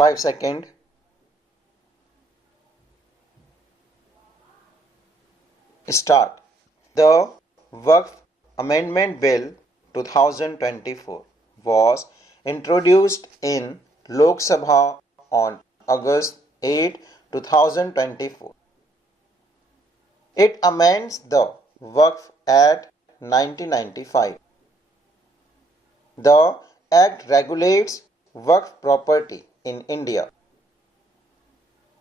5 seconds. Start. The Waqf Amendment Bill 2024 was introduced in Lok Sabha on August 8, 2024. It amends the Waqf Act 1995. The Act regulates Waqf property in India.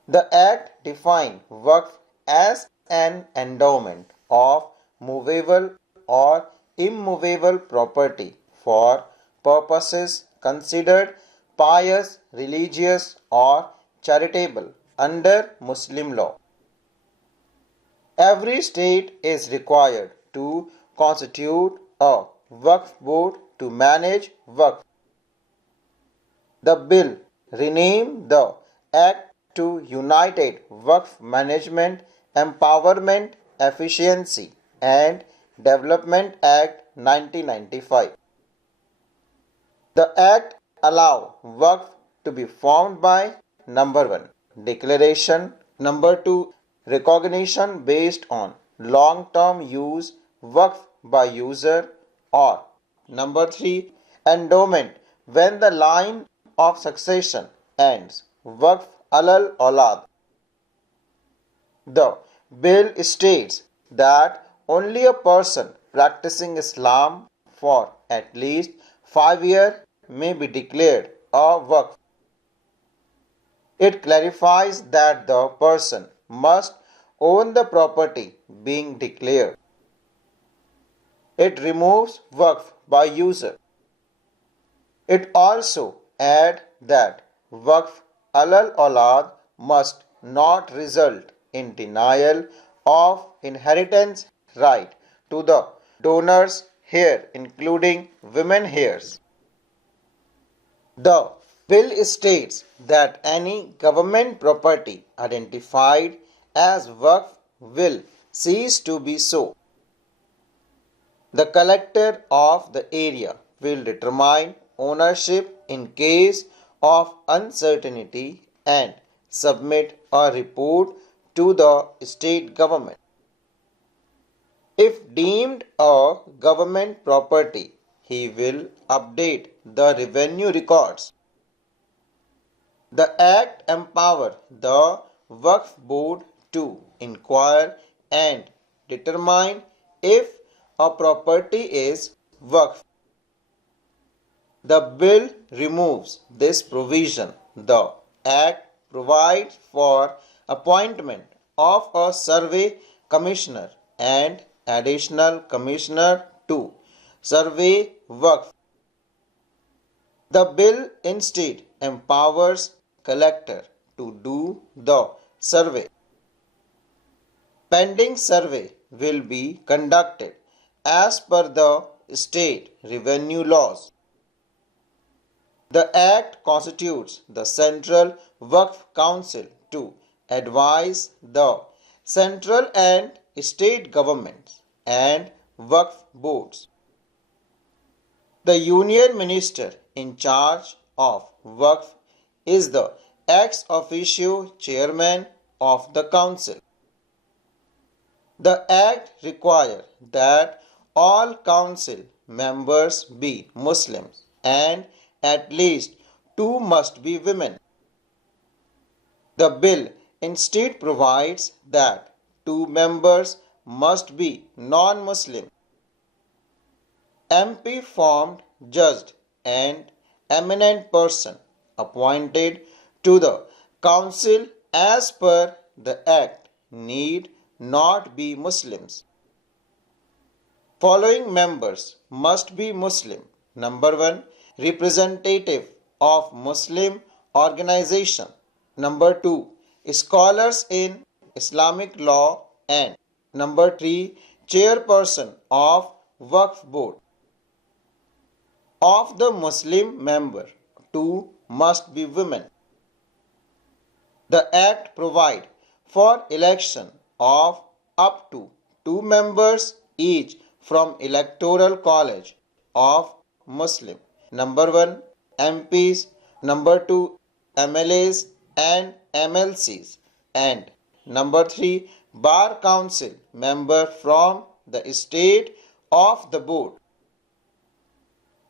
The Act defines Waqf as an endowment of movable or immovable property for purposes considered pious, religious, or charitable under Muslim law. Every state is required to constitute a Waqf board to manage Waqf. The bill renamed the Act to United Waqf Management, Empowerment, Efficiency and Development Act 1995. The Act allows Waqf to be formed by number 1. Declaration, number 2. Recognition based on long-term use Waqf by user, or number 3. Endowment when the line of succession ends. Waqf alal aulad. The bill states that only a person practicing Islam for at least 5 years may be declared a Waqf. It clarifies that the person must own the property being declared. It removes Waqf by user. It also adds that Waqf alal aulad must not result in denial of inheritance right to the donor's heir, including women heirs. The bill states that any government property identified as Waqf will cease to be so. The collector of the area will determine ownership in case of uncertainty and submit a report to the state government. If deemed a government property, he will update the revenue records. The Act empowers the Waqf Board to inquire and determine if a property is Waqf. The bill removes this provision. The Act provides for appointment of a survey commissioner and additional commissioner to survey Waqf. The bill instead empowers collector to do the survey. Pending survey will be conducted as per the state revenue laws. The Act constitutes the Central Waqf Council to advise the central and state governments and Waqf boards. The Union Minister in charge of Waqf is the ex officio chairman of the council. The Act requires that all council members be Muslims and at least 2 must be women. The bill instead provides that 2 members must be non-Muslim. MP formed, judged and eminent person appointed to the council as per the Act need not be Muslims. Following members must be Muslim. Number 1. Representative of Muslim organization. Number 2. Scholars in Islamic law. And number 3. Chairperson of Waqf Board. Of the Muslim member, 2 must be women. The Act provides for election of up to 2 members each from Electoral College of Muslim. Number 1. MPs. Number 2. MLAs and MLCs, and number 3, Bar Council member from the state of the board.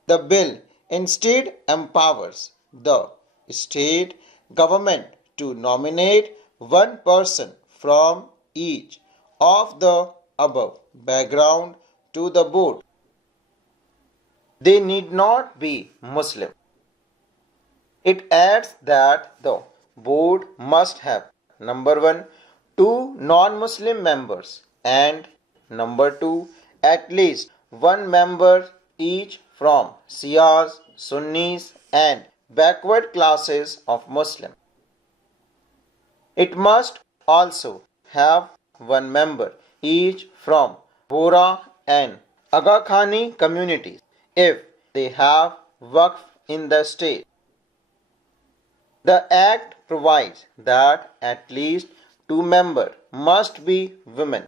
The bill instead empowers the state government to nominate one person from each of the above background to the board. They need not be Muslim. It adds that the board must have number 1, 2 non-Muslim members, and number 2, at least one member each from Shias, Sunnis and backward classes of Muslim. It must also have one member each from Bora and Aga Khani communities if they have Waqf in the state. The Act provides that at least 2 members must be women.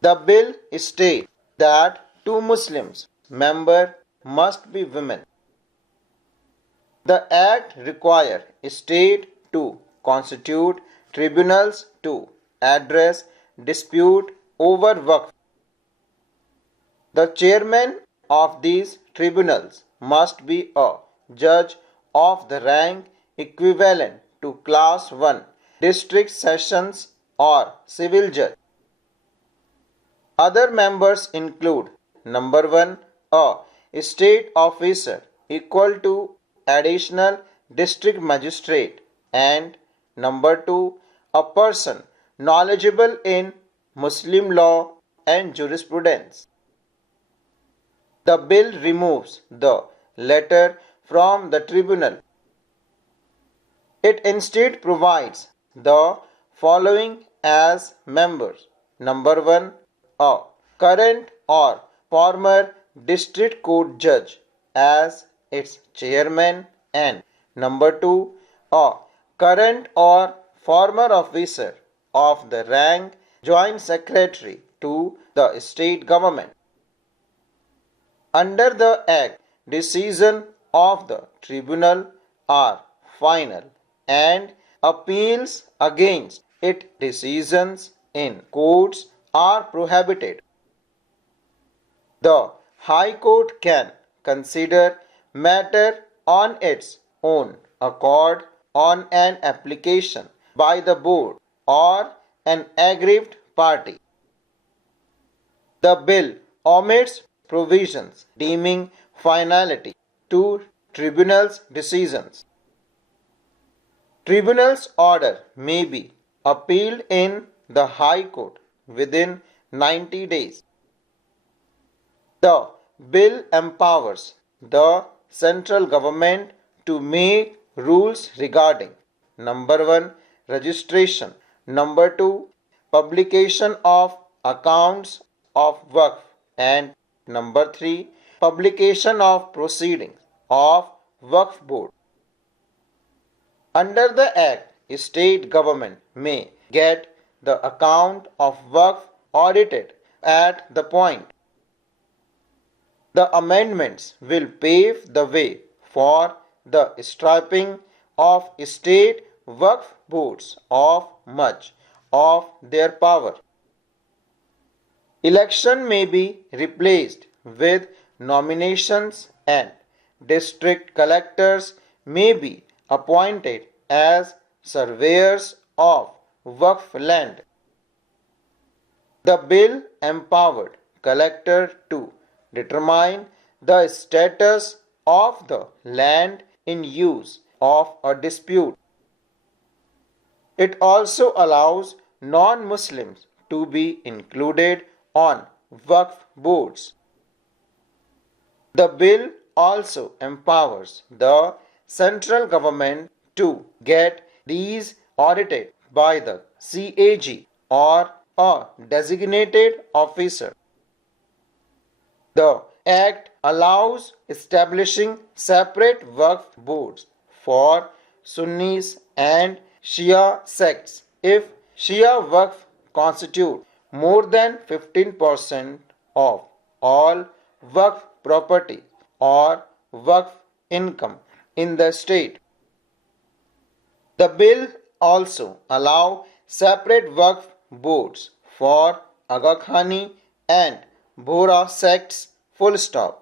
The bill states that 2 Muslims members must be women. The Act requires state to constitute tribunals to address dispute over Waqf. The chairman of these tribunals must be a judge of the rank equivalent to Class 1 district sessions or civil judge. Other members include number 1, a state officer equal to additional district magistrate, and number 2, a person knowledgeable in Muslim law and jurisprudence. The bill removes the letter from the tribunal. It instead provides the following as members. Number 1, a current or former district court judge as its chairman, and number 2, a current or former officer of the rank joint secretary to the state government. Under the Act, decisions of the tribunal are final and appeals against its decisions in courts are prohibited. The High Court can consider matter on its own accord on an application by the board or an aggrieved party. The bill omits provisions deeming finality to tribunal's decisions. Tribunal's order may be appealed in the High Court within 90 days. The bill empowers the central government to make rules regarding number 1, registration, number 2, publication of accounts of Waqf, and number 3, publication of proceedings of Waqf board. Under the Act, state government may get the account of Waqf audited at the point. The amendments will pave the way for the stripping of state Waqf boards of much of their power. Election may be replaced with nominations, and district collectors may be appointed as surveyors of Waqf land. The bill empowered collector to determine the status of the land in use of a dispute. It also allows non-Muslims to be included on Waqf boards. The bill also empowers the central government to get these audited by the CAG or a designated officer. The Act allows establishing separate Waqf boards for Sunnis and Shia sects if Shia Waqf constitute more than 15% of all Waqf property or Waqf income in the state. The bill also allow separate Waqf boards for Aga Khani and Bora sects full stop.